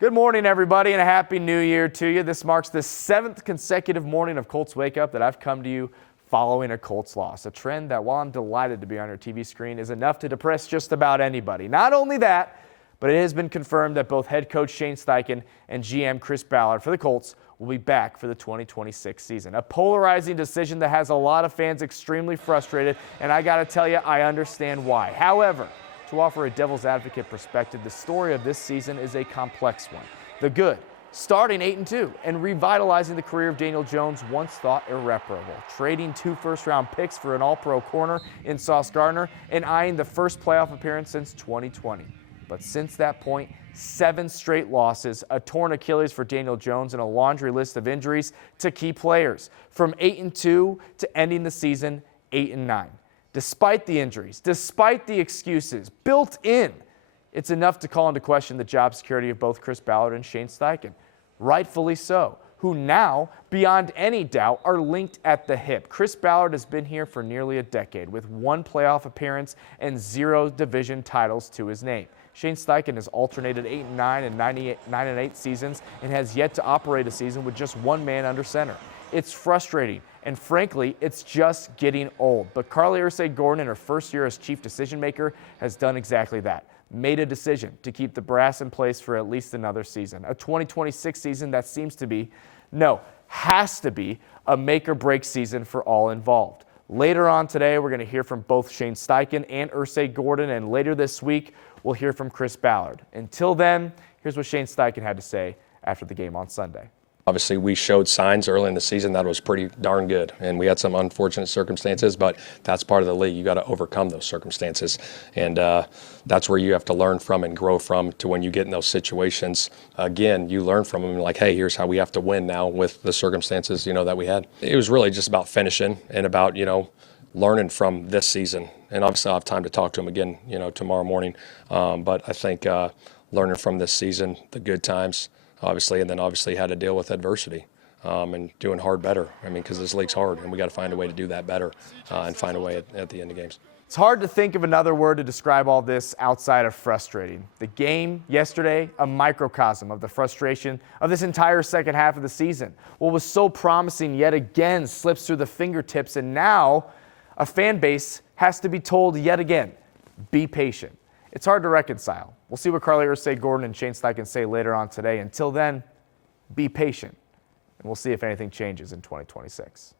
Good morning, everybody, and a happy new year to you. This marks the 7th consecutive morning of Colts Wake Up that I've come to you following a Colts loss. A trend that, while I'm delighted to be on your TV screen, is enough to depress just about anybody. Not only that, but it has been confirmed that both head coach Shane Steichen and GM Chris Ballard for the Colts will be back for the 2026 season. A polarizing decision that has a lot of fans extremely frustrated, and I got to tell you, I understand why. However, to offer a devil's advocate perspective, the story of this season is a complex one. The good, starting 8-2 and revitalizing the career of Daniel Jones, once thought irreparable, trading 2 first-round picks for an all-pro corner in Sauce Gardner and eyeing the first playoff appearance since 2020. But since that point, 7 straight losses, a torn Achilles for Daniel Jones, and a laundry list of injuries to key players. From 8-2 to ending the season 8-9. Despite the injuries, despite the excuses built in, it's enough to call into question the job security of both Chris Ballard and Shane Steichen. Rightfully so, who now, beyond any doubt, are linked at the hip. Chris Ballard has been here for nearly a decade with 1 playoff appearance and 0 division titles to his name. Shane Steichen has alternated 8-9 and 9-8 seasons and has yet to operate a season with just 1 man under center. It's frustrating, and frankly, it's just getting old. But Carly Gordon, in her first year as chief decision maker, has done exactly that. Made a decision to keep the brass in place for at least another season. A 2026 season that seems to be, no, has to be, a make or break season for all involved. Later on today, we're going to hear from both Shane Steichen and Gordon, and later this week, we'll hear from Chris Ballard. Until then, here's what Shane Steichen had to say after the game on Sunday. Obviously, we showed signs early in the season that was pretty darn good, and we had some unfortunate circumstances, but that's part of the league. You got to overcome those circumstances, and that's where you have to learn from and grow from. To when you get in those situations, again, you learn from them. Like, hey, here's how we have to win now with the circumstances, that we had. It was really just about finishing and about learning from this season. And obviously, I'll have time to talk to him again, tomorrow morning. But I think learning from this season, the good times, obviously, and then obviously had to deal with adversity and doing hard better. Because this league's hard, and we got to find a way to do that better and find a way at the end of games. It's hard to think of another word to describe all this outside of frustrating. The game yesterday, a microcosm of the frustration of this entire second half of the season. What was so promising yet again slips through the fingertips, and now a fan base has to be told yet again, be patient. It's hard to reconcile. We'll see what Carly Gordon and Shane Steichen say later on today. Until then, be patient, and we'll see if anything changes in 2026.